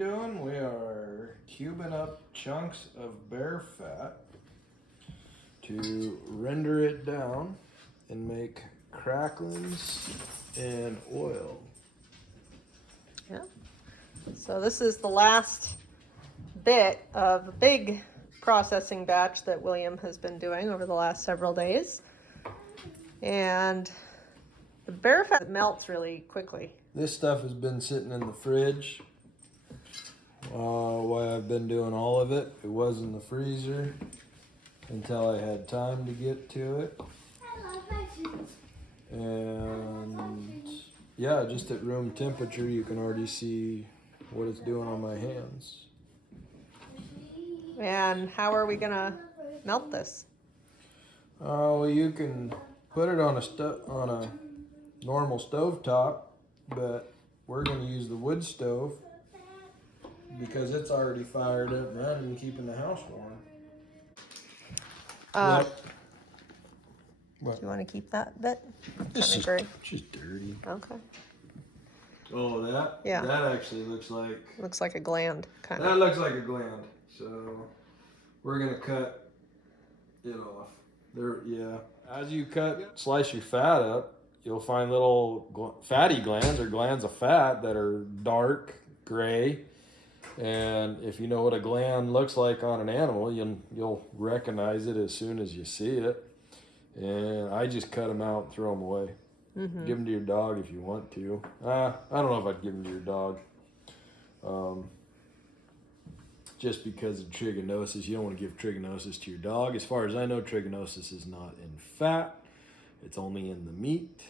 doing? We are cubing up chunks of bear fat to render it down and make cracklins and oil. Yeah. So this is the last bit of a big processing batch that William has been doing over the last several days. And the bear fat melts really quickly. This stuff has been sitting in the fridge while I've been doing all of it. It was in the freezer until I had time to get to it. And yeah, just at room temperature, you can already see what it's doing on my hands. And how are we gonna melt this? Well, you can put it on a normal stove top, but we're gonna use the wood stove because it's already fired up and running and keeping the house warm. Do you want to keep that bit? It's just dirty. Okay. Oh, that? Yeah. That actually looks like a gland, kind of. That looks like a gland. So we're gonna cut it off. There, yeah. As you slice your fat up, you'll find little fatty glands or glands of fat that are dark gray. And if you know what a gland looks like on an animal, you'll recognize it as soon as you see it. And I just cut them out and throw them away. Mm-hmm. Give them to your dog if you want to. I don't know if I'd give them to your dog. Just because of trichinosis. You don't want to give trichinosis to your dog. As far as I know, trichinosis is not in fat. It's only in the meat.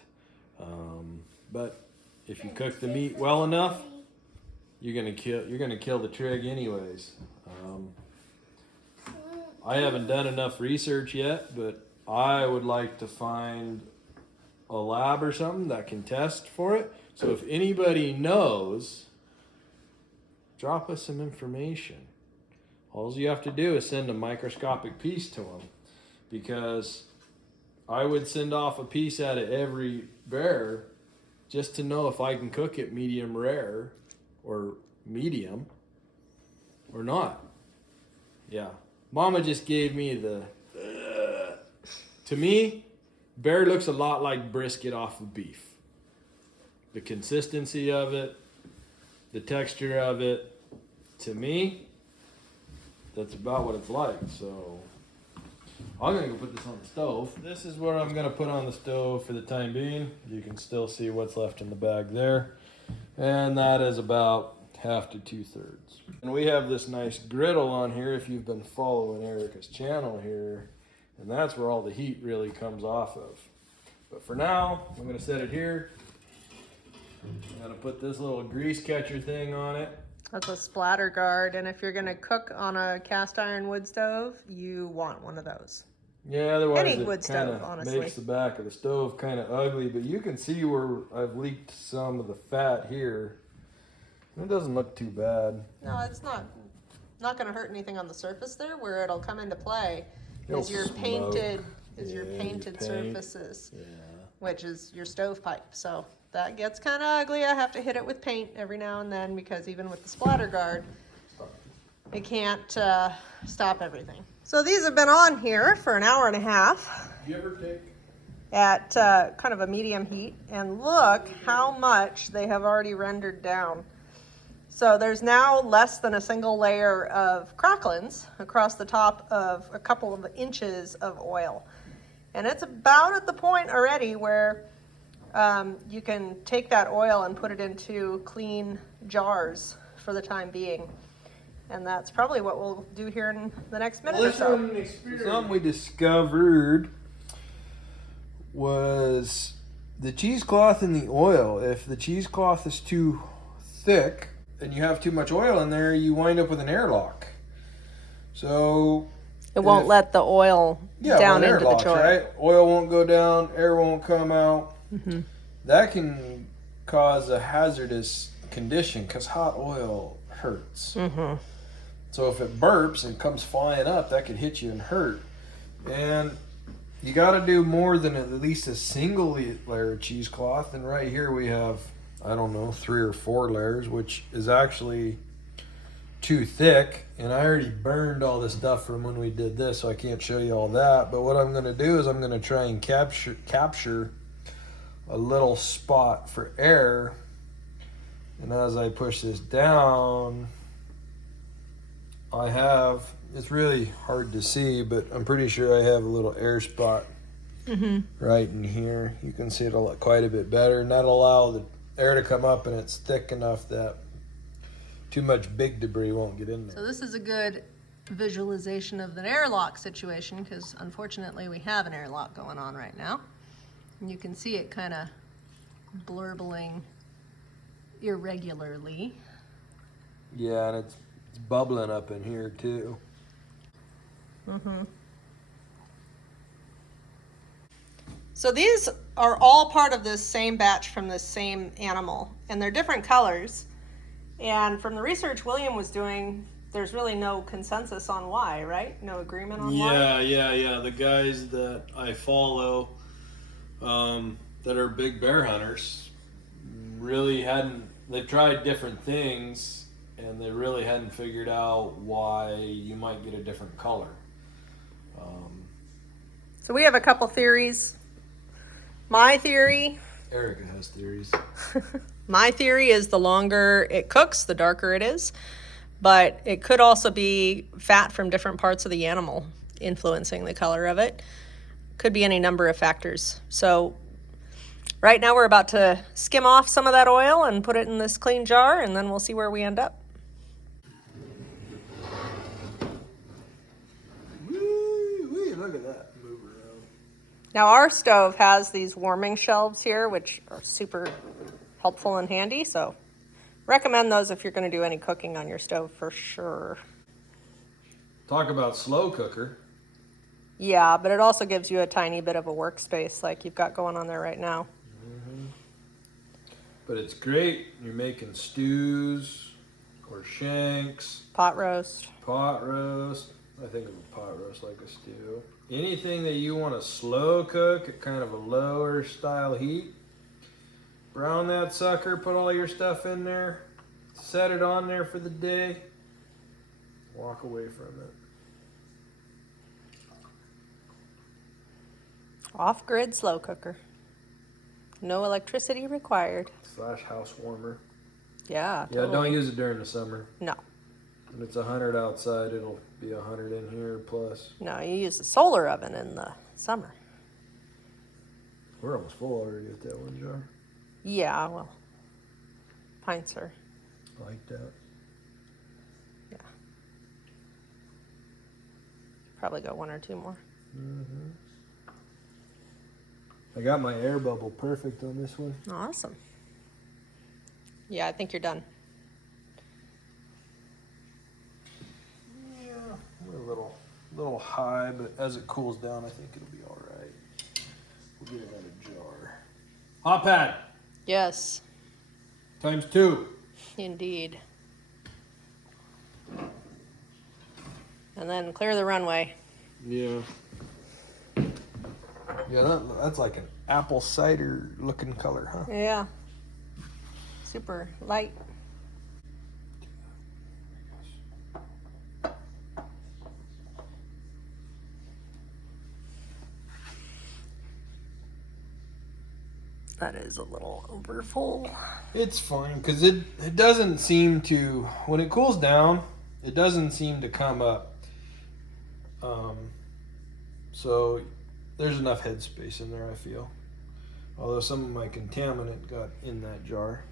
But if you cook the meat well enough, you're gonna kill the trig anyways. I haven't done enough research yet, but I would like to find a lab or something that can test for it. So if anybody knows, drop us some information. All you have to do is send a microscopic piece to them, because I would send off a piece out of every bear just to know if I can cook it medium rare or medium or not. Yeah. Mama just gave me the... To me, bear looks a lot like brisket off of beef. The consistency of it, the texture of it, to me, that's about what it's like. So I'm gonna go put this on the stove. This is what I'm gonna put on the stove for the time being. You can still see what's left in the bag there. And that is about 1/2 to 2/3. And we have this nice griddle on here if you've been following Erica's channel here. And that's where all the heat really comes off of. But for now, I'm gonna set it here. I'm gonna put this little grease catcher thing on it. That's a splatter guard, and if you're gonna cook on a cast iron wood stove, you want one of those. Yeah, otherwise any wood stove, honestly, makes the back of the stove kind of ugly. But you can see where I've leaked some of the fat here. It doesn't look too bad. No, it's not gonna hurt anything on the surface there. Where it'll come into play is your painted surfaces, which is your stovepipe. So that gets kind of ugly. I have to hit it with paint every now and then, because even with the splatter guard, it can't stop everything. So these have been on here for an hour and a half. You ever take at kind of a medium heat, and look how much they have already rendered down. So there's now less than a single layer of cracklins across the top of a couple of inches of oil. And it's about at the point already where you can take that oil and put it into clean jars for the time being. And that's probably what we'll do here in the next minute or so. Something we discovered was the cheesecloth in the oil. If the cheesecloth is too thick and you have too much oil in there, you wind up with an airlock. So it won't let the oil down into the joint. Right? Oil won't go down, air won't come out. Mm-hmm. That can cause a hazardous condition because hot oil hurts. Mm-hmm. So if it burps and comes flying up, that could hit you and hurt. And you got to do more than at least a single layer of cheesecloth. And right here we have, I don't know, 3 or 4 layers, which is actually too thick, and I already burned all the stuff from when we did this, so I can't show you all that. But what I'm going to do is I'm going to try and capture a little spot for air. And as I push this down, it's really hard to see, but I'm pretty sure I have a little air spot right in here. You can see it quite a bit better, and that'll allow the air to come up, and it's thick enough that too much big debris won't get in there. So this is a good visualization of an airlock situation, because unfortunately we have an airlock going on right now. And you can see it kind of blurbling irregularly. Yeah, and it's bubbling up in here too. So these are all part of this same batch from this same animal, and they're different colors. And from the research William was doing, there's really no consensus on why, right? No agreement on why? Yeah. The guys that I follow that are big bear hunters really they've tried different things, and they really hadn't figured out why you might get a different color. So we have a couple theories. My theory Erica has theories. My theory is the longer it cooks, the darker it is. But it could also be fat from different parts of the animal influencing the color of it. Could be any number of factors. So right now we're about to skim off some of that oil and put it in this clean jar, and then we'll see where we end up. Woo, look at that move around. Now our stove has these warming shelves here, which are super helpful and handy, so recommend those if you're going to do any cooking on your stove for sure. Talk about slow cooker. Yeah, but it also gives you a tiny bit of a workspace like you've got going on there right now. But it's great. You're making stews or shanks. Pot roast. I think of a pot roast like a stew. Anything that you want to slow cook at kind of a lower style heat. Brown that sucker, put all your stuff in there, set it on there for the day, walk away from it. Off-grid slow cooker. No electricity required. / house warmer. Yeah, Yeah, totally. don't use it during the summer. No. When it's 100 outside, it'll be 100 in here plus. No, you use the solar oven in the summer. We're almost full already with that one jar. Yeah, well, pints are, I like that. yeah. Probably go one or two more. I got my air bubble perfect on this one. Awesome. Yeah, I think you're done. Yeah, we're a little high, but as it cools down, I think it'll be all right. We'll get another jar. Hot pad Yes, ×2. indeed. And then clear the runway. Yeah. Yeah, that's like an apple cider looking color, huh? Yeah. Super light. That is a little over full. It's fine because it doesn't seem to, when it cools down, it doesn't seem to come up. So there's enough headspace in there, I feel. Although some of my contaminant got in that jar.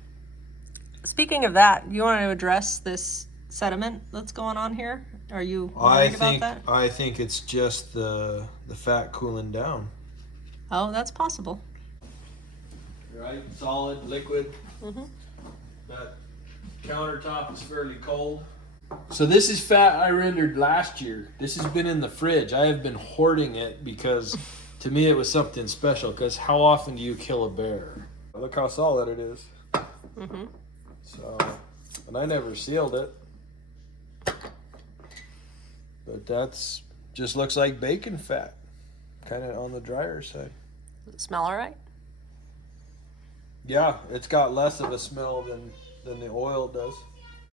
Speaking of that, you want to address this sediment that's going on here? Are you worried about that? I think it's just the fat cooling down. Oh, that's possible. Right, solid, liquid. That countertop is fairly cold. So this is fat I rendered last year. This has been in the fridge. I have been hoarding it because to me it was something special. Because how often do you kill a bear? Look how solid it is. So, and I never sealed it. But that's just looks like bacon fat. Kind of on the drier side. Does it smell all right? Yeah, it's got less of a smell than the oil does.